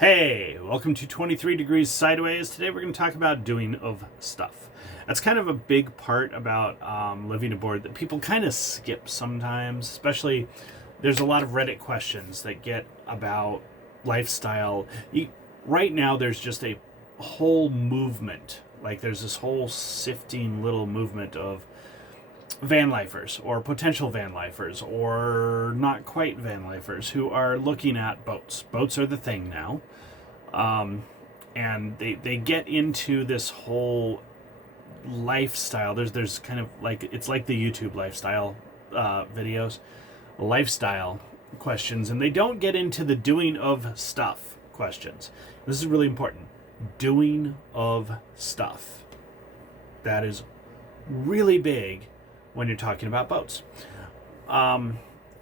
Hey, welcome to 23 Degrees Sideways. Today we're going to talk about doing of stuff. That's kind of a big part about living aboard that people kind of skip sometimes, especially there's a lot of Reddit questions that get about lifestyle. Right now there's just a whole movement, like there's this whole sifting little movement of van lifers or potential van lifers or not quite van lifers who are looking at boats. Boats are the thing now. And they get into this whole lifestyle. There's kind of like, it's like the YouTube lifestyle videos, lifestyle questions, and they don't get into the doing of stuff questions. This is really important. Doing of stuff. That is really big when you're talking about boats.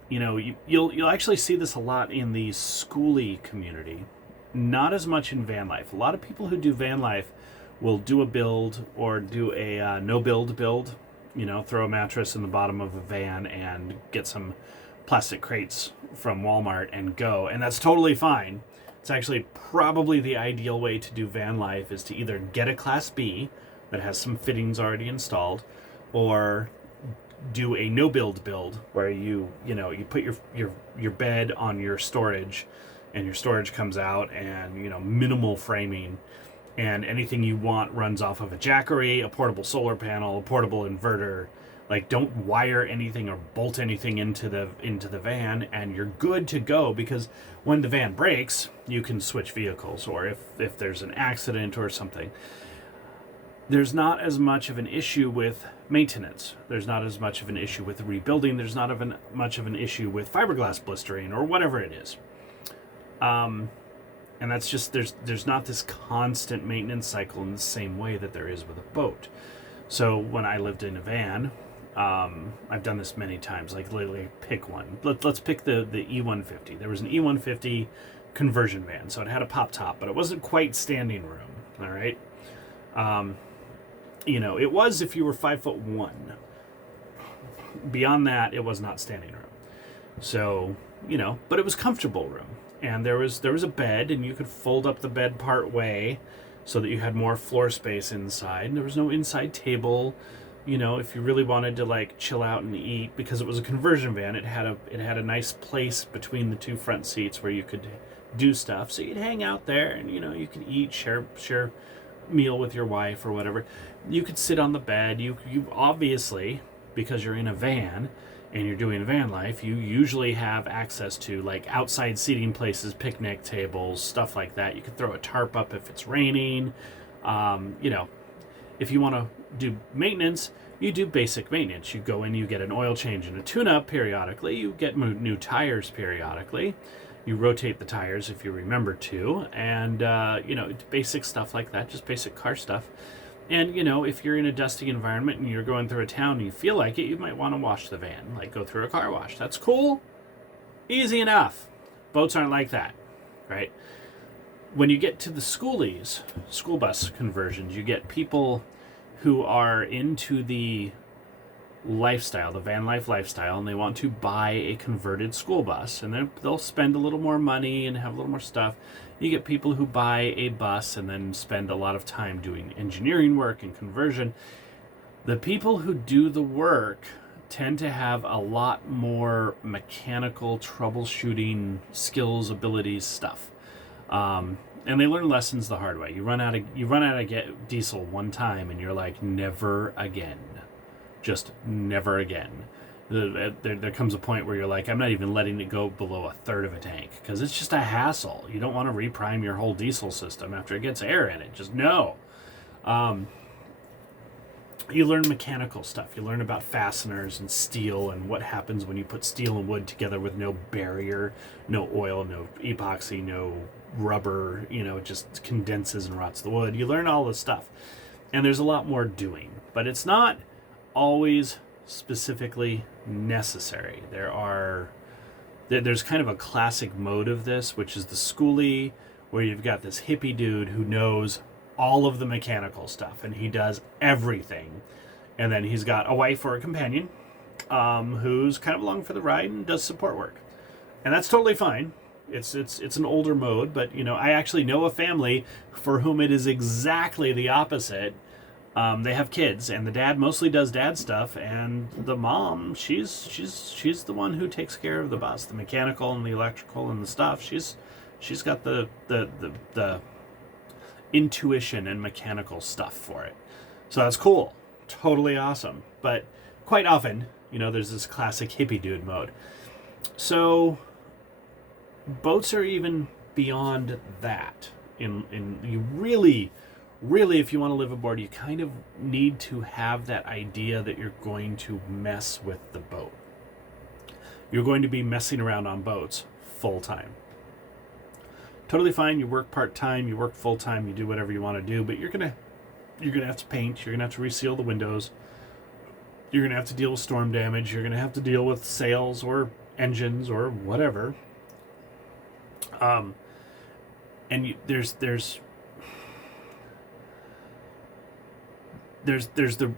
You'll actually see this a lot in the schoolie community, not as much in van life. A lot of people who do van life will do a build or do a no build, throw a mattress in the bottom of a van and get some plastic crates from Walmart and go. And that's totally fine. It's actually probably the ideal way to do van life is to either get a Class B that has some fittings already installed, or do a no build where you put your bed on your storage and your storage comes out, and minimal framing, and anything you want runs off of a Jackery, a portable solar panel, a portable inverter. Like, don't wire anything or bolt anything into the van, and you're good to go, because when the van breaks you can switch vehicles, or if there's an accident or something. There's not as much of an issue with maintenance. There's not as much of an issue with rebuilding. There's not much of an issue with fiberglass blistering or whatever it is. And that's just, there's not this constant maintenance cycle in the same way that there is with a boat. So when I lived in a van, I've done this many times, like literally pick one. Let's pick the E150. There was an E150 conversion van. So it had a pop top, but it wasn't quite standing room. All right. It was if you were 5'1". Beyond that, it was not standing room. So, but it was comfortable room. And there was a bed, and you could fold up the bed part way so that you had more floor space inside. And there was no inside table. If you really wanted to like chill out and eat, because it was a conversion van, it had a nice place between the two front seats where you could do stuff. So you'd hang out there, and you could eat, share meal with your wife or whatever. You could sit on the bed. You obviously, because you're in a van and you're doing van life, you usually have access to like outside seating places, picnic tables, stuff like that. You could throw a tarp up if it's raining. If you want to do maintenance, you do basic maintenance. You go in, you get an oil change and a tune-up periodically. You get new tires periodically. You rotate the tires if you remember to, and basic stuff like that, just basic car stuff. And if you're in a dusty environment and you're going through a town and you feel like it, you might want to wash the van, like go through a car wash. That's cool, easy enough. Boats aren't like that, right? When you get to the schoolies, school bus conversions, you get people who are into the lifestyle, the van life lifestyle, and they want to buy a converted school bus, and then they'll spend a little more money and have a little more stuff. You get people who buy a bus and then spend a lot of time doing engineering work and conversion. The people who do the work tend to have a lot more mechanical troubleshooting skills, abilities, stuff, and they learn lessons the hard way. You run out of diesel one time and you're like, never again. Just never again. There comes a point where you're like, I'm not even letting it go below a third of a tank, because it's just a hassle. You don't want to reprime your whole diesel system after it gets air in it. Just no. You learn mechanical stuff. You learn about fasteners and steel and what happens when you put steel and wood together with no barrier, no oil, no epoxy, no rubber. It just condenses and rots the wood. You learn all this stuff. And there's a lot more doing. But it's not always specifically necessary. There's kind of a classic mode of this, which is the schoolie, where you've got this hippie dude who knows all of the mechanical stuff and he does everything, and then he's got a wife or a companion who's kind of along for the ride and does support work, and that's totally fine. It's an older mode, but I actually know a family for whom it is exactly the opposite. They have kids, and the dad mostly does dad stuff, and the mom, she's the one who takes care of the bus, the mechanical and the electrical and the stuff. She's got the intuition and mechanical stuff for it. So that's cool. Totally awesome. But quite often, there's this classic hippie dude mode. So boats are even beyond that. In you really, if you want to live aboard, you kind of need to have that idea that you're going to mess with the boat. You're going to be messing around on boats full time. Totally fine. You work part time, you work full time, you do whatever you want to do, but you're gonna have to paint. You're gonna have to reseal the windows. You're gonna have to deal with storm damage. You're gonna have to deal with sails or engines or whatever. There's the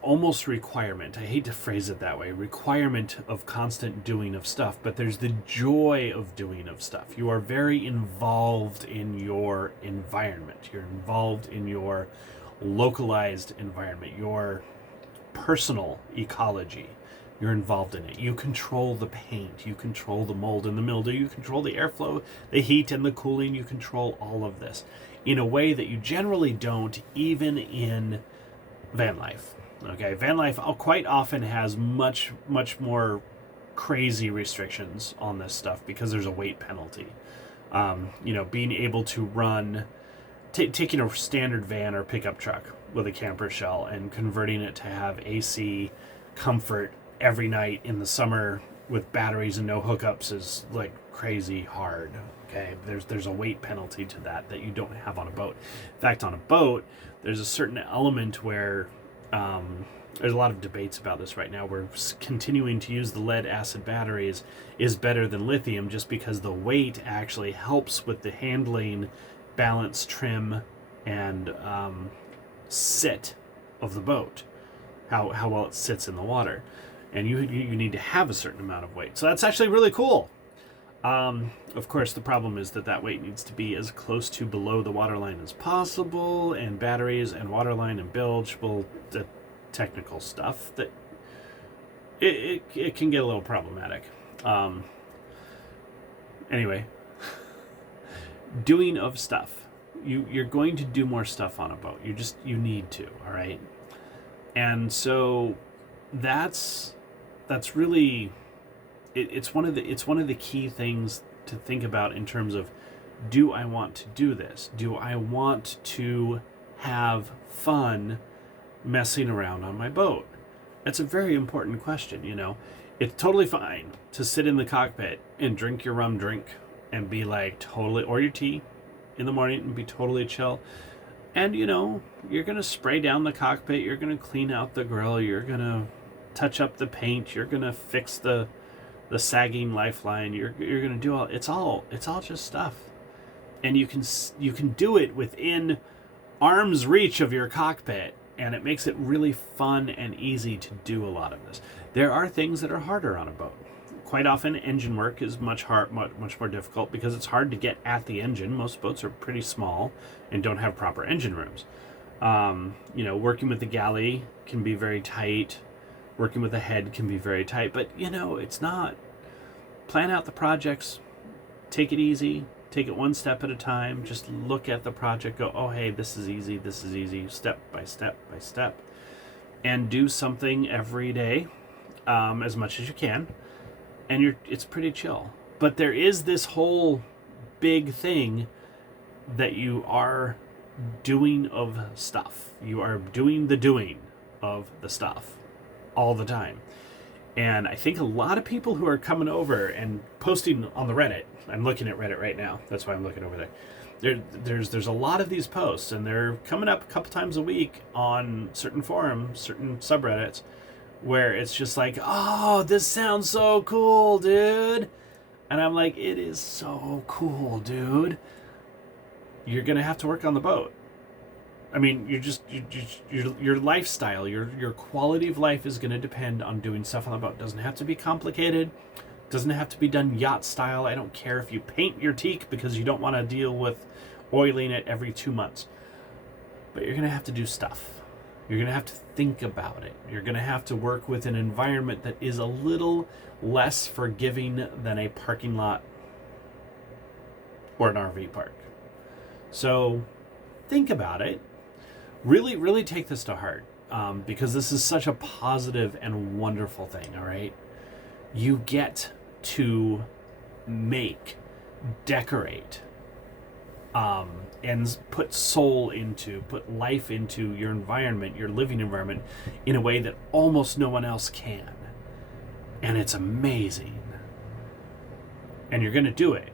almost requirement, I hate to phrase it that way, requirement of constant doing of stuff, but there's the joy of doing of stuff. You are very involved in your environment. You're involved in your localized environment, your personal ecology. You're involved in it. You control the paint. You control the mold and the mildew. You control the airflow, the heat and the cooling. You control all of this in a way that you generally don't even in van life. Okay, van life quite often has much more crazy restrictions on this stuff because there's a weight penalty. Being able to run, taking a standard van or pickup truck with a camper shell and converting it to have AC comfort every night in the summer with batteries and no hookups is like crazy hard. Okay, there's a weight penalty to that you don't have on a boat. In fact, on a boat, there's a certain element where there's a lot of debates about this right now, where continuing to use the lead acid batteries is better than lithium just because the weight actually helps with the handling, balance, trim, and sit of the boat, how well it sits in the water. And you need to have a certain amount of weight. So that's actually really cool. Of course, the problem is that weight needs to be as close to below the waterline as possible, and batteries and waterline and bilge, the technical stuff, that it can get a little problematic. Anyway, doing of stuff. You're going to do more stuff on a boat. You need to, all right? And so that's really... It's one of the key things to think about in terms of, do I want to do this? Do I want to have fun messing around on my boat? That's a very important question. It's totally fine to sit in the cockpit and drink your rum drink and be like totally, or your tea in the morning, and be totally chill. And you're gonna spray down the cockpit, you're gonna clean out the grill, you're gonna touch up the paint, you're gonna fix the sagging lifeline, you're going to do it's all just stuff. And you can do it within arm's reach of your cockpit, and it makes it really fun and easy to do a lot of this. There are things that are harder on a boat. Quite often engine work is much more difficult because it's hard to get at the engine. Most boats are pretty small and don't have proper engine rooms. Working with the galley can be very tight. Working with a head can be very tight, but it's not. Plan out the projects, take it easy, take it one step at a time. Just look at the project, go, oh hey, this is easy, step by step by step, and do something every day, as much as you can, and it's pretty chill. But there is this whole big thing that you are doing of stuff. You are doing the doing of the stuff all the time. And I think a lot of people who are coming over and posting on the Reddit, I'm looking at Reddit right now, that's why I'm looking over there. There's a lot of these posts, and they're coming up a couple times a week on certain forums, certain subreddits, where it's just like, oh, this sounds so cool, dude. And I'm like, it is so cool, dude. You're gonna have to work on the boat. I mean, your lifestyle, your quality of life is going to depend on doing stuff on the boat. It doesn't have to be complicated. Doesn't have to be done yacht style. I don't care if you paint your teak because you don't want to deal with oiling it every 2 months. But you're going to have to do stuff. You're going to have to think about it. You're going to have to work with an environment that is a little less forgiving than a parking lot or an RV park. So think about it. Really, really take this to heart, because this is such a positive and wonderful thing, all right? You get to make, decorate, and put soul into, put life into your environment, your living environment, in a way that almost no one else can. And it's amazing. And you're going to do it.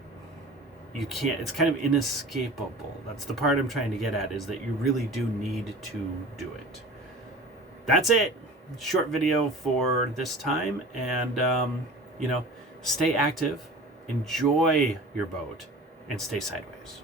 You can't, it's kind of inescapable. That's the part I'm trying to get at, is that you really do need to do it. That's it. Short video for this time. And, stay active, enjoy your boat, and stay sideways.